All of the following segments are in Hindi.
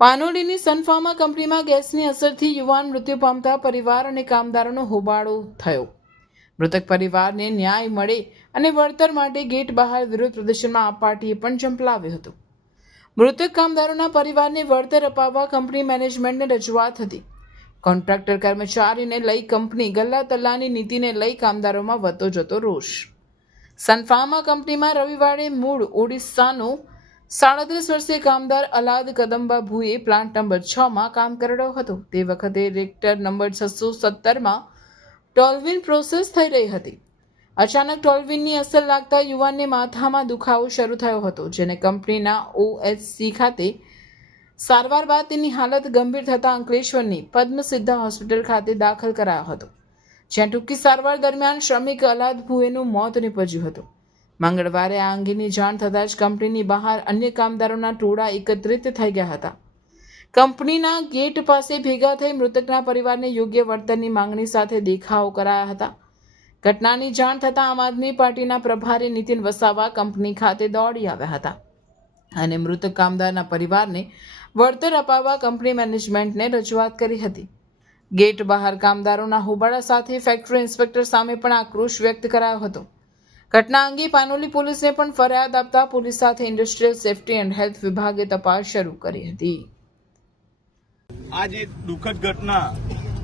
પાનોલીની સનફાર્મા કંપનીમાં ગેસની અસરથી યુવાન મૃત્યુ પામતા પરિવાર અને કામદારોનો હોબાળો થયો. મૃતક પરિવારને ન્યાય મળે અને વળતર માટે ગેટ બહાર વિરોધ પ્રદર્શનમાં આપ પાર્ટીએ પણ ઝંપલાવ્યું હતું. મૃતક કામદારોના પરિવારને વળતર અપાવવા કંપની મેનેજમેન્ટને રજૂઆત હતી. કોન્ટ્રાક્ટર કર્મચારીને લઈ કંપની ગલ્લા તલ્લાની નીતિને લઈ કામદારોમાં વધતો જતો રોષ. સનફાર્મા કંપનીમાં રવિવારે મૂળ ઓડિશાનો સાડત્રીસ વર્ષીય કામદાર અલાદ કદમ્બા ભુએ પ્લાન્ટ નંબર છમાં કામ કરેલો હતો. તે વખતે રેક્ટર નંબર છસો સત્તરમાં ટોલવિન પ્રોસેસ થઈ રહી હતી. અચાનક ટોલવિનની અસર લાગતા યુવાનને માથામાં દુખાવો શરૂ થયો હતો, જેને કંપનીના ઓએચસી ખાતે સારવાર બાદ તેની હાલત ગંભીર થતાં અંકલેશ્વરની પદ્મસિદ્ધા હોસ્પિટલ ખાતે દાખલ કરાયો હતો, જ્યાં ટૂંકી સારવાર દરમિયાન શ્રમિક અલાદ ભુએનું મોત નીપજ્યું હતું. મંગળવારે આ અંગેની જાણ થતાં જ કંપનીની બહાર અન્ય કામદારોના ટોળા એકત્રિત થઈ ગયા હતા. કંપનીના ગેટ પાસે ભેગા થઈ મૃતકના પરિવારને યોગ્ય વળતરની માંગણી સાથે દેખાવો કરાયા હતા. ઘટનાની જાણ થતાં આમ આદમી પાર્ટીના પ્રભારી નીતિન વસાવા કંપની ખાતે દોડી આવ્યા હતા અને મૃતક કામદારના પરિવારને વળતર અપાવવા કંપની મેનેજમેન્ટને રજૂઆત કરી હતી. ગેટ બહાર કામદારોના હોબાળા સાથે ફેક્ટરી ઇન્સ્પેક્ટર સામે પણ આક્રોશ વ્યક્ત કરાયો હતો. ઘટના અંગે પાનોલી પોલીસને પણ ફરિયાદ આપતા પોલીસ સાથે ઇન્ડસ્ટ્રીયલ સેફટી એન્ડ હેલ્થ વિભાગે તપાસ શરૂ કરી હતી आज ये दुखद घटना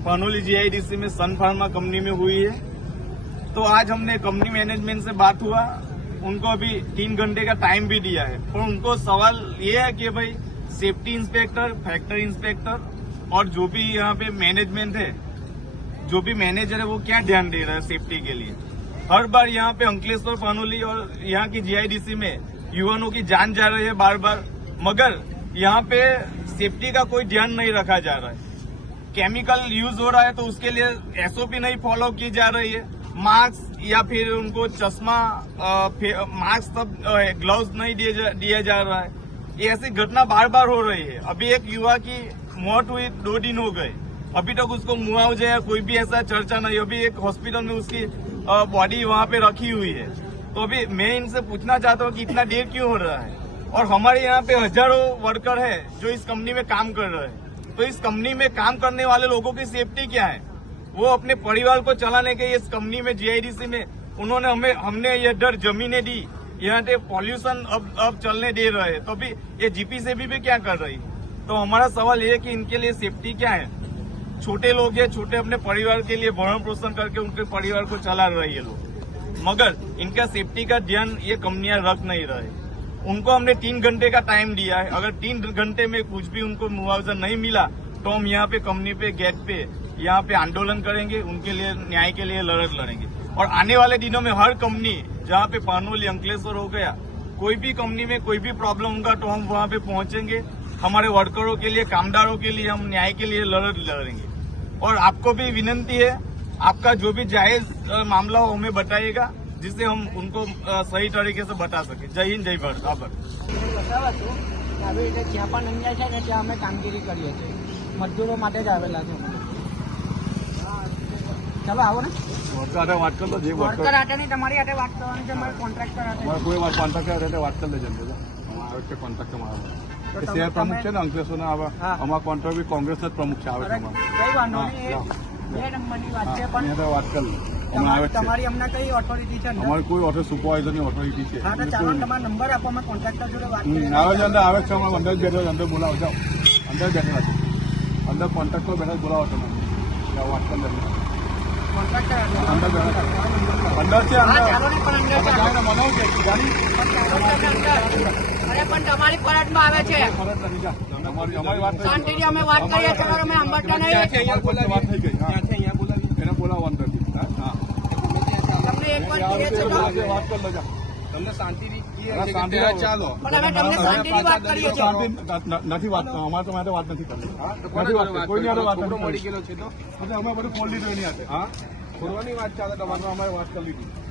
पानोली जीआईडीसी में सन फार्मा कंपनी में हुई है तो आज हमने कंपनी मैनेजमेंट से बात हुआ उनको अभी तीन घंटे का टाइम भी दिया है और उनको सवाल ये है कि भाई सेफ्टी इंस्पेक्टर फैक्ट्री इंस्पेक्टर और जो भी यहाँ पे मैनेजमेंट है जो भी मैनेजर है वो क्या ध्यान दे रहा है सेफ्टी के लिए हर बार यहाँ पे अंकलेश्वर पानोली और यहाँ की जीआईडीसी में युवानों की जान जा रही है बार बार। मगर यहाँ पे सेफ्टी का कोई ध्यान नहीं रखा जा रहा है। केमिकल यूज़ हो रहा है तो उसके लिए एसओपी नहीं फॉलो की जा रही है। मास्क या फिर उनको चश्मा मास्क सब ग्लव्स नहीं दिया जा रहा है। ये ऐसी घटना बार बार हो रही है। अभी एक युवा की मौत हुई, दो दिन हो गए। अभी तक उसको मुआवजा या कोई भी ऐसा चर्चा नहीं। अभी एक हॉस्पिटल में उसकी बॉडी वहाँ पे रखी हुई है। तो अभी मैं इनसे पूछना चाहता हूँ कि इतना देर क्यों हो रहा है? और हमारे यहाँ पे हज़ारों वर्कर है जो इस कंपनी में काम कर रहे हैं। तो इस कंपनी में काम करने वाले लोगों की सेफ्टी क्या है? वो अपने परिवार को चलाने के इस कंपनी में जीआईडीसी में उन्होंने हमें हमने ये डर जमीने दी। यहाँ पे पॉल्यूशन अब अब चलने दे रहे हैं। तो अभी ये जीपी से भी, भी क्या कर रही है? तो हमारा सवाल ये है कि इनके लिए सेफ्टी क्या है? छोटे लोग हैं, छोटे अपने परिवार के लिए भरण पोषण करके उनके परिवार को चला रहे है लोग। मगर इनका सेफ्टी का ध्यान ये कंपनियाँ रख नहीं रहे। उनको हमने तीन घंटे का टाइम दिया है। अगर तीन घंटे में कुछ भी उनको मुआवजा नहीं मिला तो हम यहाँ पे कंपनी पे गेट पे, यहाँ पे आंदोलन करेंगे, उनके लिए, न्याय के लिए लड़त लड़ेंगे। और आने वाले दिनों में हर कंपनी जहाँ पे पानोली अंकलेश्वर हो गया, कोई भी कंपनी में कोई भी प्रॉब्लम होगा तो हम वहाँ पे पहुँचेंगे। हमारे वर्करों के लिए कामदारों के लिए हम न्याय के लिए लड़त लड़ेंगे और आपको भी विनंती है आपका जो भी जायज अ, मामला हो हमें बताइएगा जिससे हम उनको अ, सही तरीके से बता सके जय हिंद जय भारत आभार બતાવ્યા હતું કે આવી રીતે જ્યાં પણ અન્યાય છે ને ત્યાં અમે કામગીરી કરીએ છીએ મજદૂરો માટે જ આવેલા છે અમે. ચાલો આવો ને વર્કર વાત કરી લો જે વર્કર વર્કર હાટે નહીં તમારી હાટે વાત કરવાની છે મારે કોન્ટ્રાક્ટર હાટે મારે કોઈ વાત કોન્ટ્રાક્ટ કરે વાત કરી લેજો અંદર. અમારા એ પ્રમુખ છે ને અંકલેશ્વરના આવા. અમારા કોન્ટ્રાક્ટ બી કોંગ્રેસ જ પ્રમુખ છે આવે અમારી કોઈ ઓફિસ સુપરવાઇઝરની ઓથોરિટી છે. આવે છે અંદર આવે છે અમારે અંદર જ બેઠો અંદર બોલાવો છો અંદર બેઠેલા છે. અંદર કોન્ટ્રાક્ટર બેઠા બોલાવો છો મને વાત કરી અંદર છે. અંદર મનાવું છે વાત નથી વાત અમારે તો માટે વાત નથી કરવી કોઈ વાત મળી ગયેલો છે તો? અમે બધું ફોન લીધો એની વાત ચાલે તમારે અમારે વાત કરી લીધી